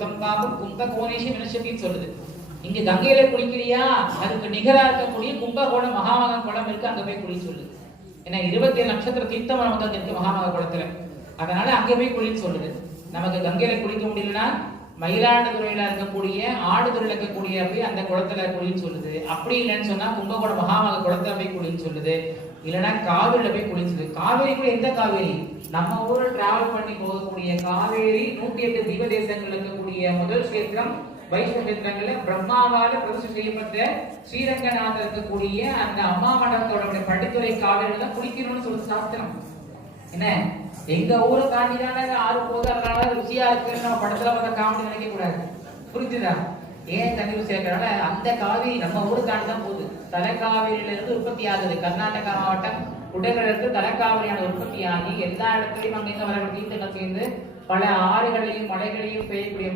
கிருதம் பாபம் கும்பகோணேஷம் வினசத்தின்னு சொல்லுது. இங்க கங்கையில குளிக்கிறியா, அதுக்கு நிகரா இருக்கக்கூடிய கும்பகோண மகாமக குளம் இருக்கு, அங்க போய் குளி சொல்லுது. ஏன்னா 27 நட்சத்திர தீர்த்தம் வந்து இருக்கு மகாமக குளத்துல, அதனால அங்க போய் குளின்னு சொல்லுது. நமக்கு கங்கையில குளிக்க முடியலன்னா மயிலாடுதுறையில இருக்கக்கூடிய ஆடுதுறையில இருக்கக்கூடிய போய் அந்த குளத்துல குளின்னு சொல்லுது. அப்படி இல்லைன்னு சொன்னா கும்பகோண மகாமக குளத்துல போய் குளின்னு சொல்லுது. இல்லைன்னா காவிரியில போய் குளிச்சுது. காவேரி கூட எந்த காவேரி, நம்ம ஊர்ல டிராவல் பண்ணி போகக்கூடிய காவேரி 108 தீப தேசங்கள் இருக்கக்கூடிய முதல் கஷேத்திரம் வைஷ்ணவ கஷேத்திரங்கள்ல பிரம்மாவால பிரதிஷ்டை செய்யப்பட்ட ஸ்ரீரங்கநாதர் இருக்கக்கூடிய அந்த அம்மா மண்டபத்தோட படித்துறை காவேரியில தான் குளிக்கணும்னு சொல்லுது சாஸ்திரம். என்ன எங்க ஊரை தாண்டிதான ஆறு போது, அதனால ருசியா இருக்குன்னு நம்ம படத்துல பார்த்த காமெடி நினைக்க கூடாது. புரிஞ்சுதா? ஏன் தண்ணி சேர்க்கறனால அந்த காவேரி நம்ம ஊரை தாண்டி தான் போகுது. தலைக்காவேரியில இருந்து உற்பத்தி ஆகுது. கர்நாடகா மாவட்டம் குடகிழக்கு தலைக்காவிரியான உற்பத்தி ஆகி எல்லா இடத்துலையும் அங்கிருந்து வரக்கூடிய தீர்த்தங்கள் சேர்ந்து பல ஆறுகளையும் மலைகளையும் பெய்யக்கூடிய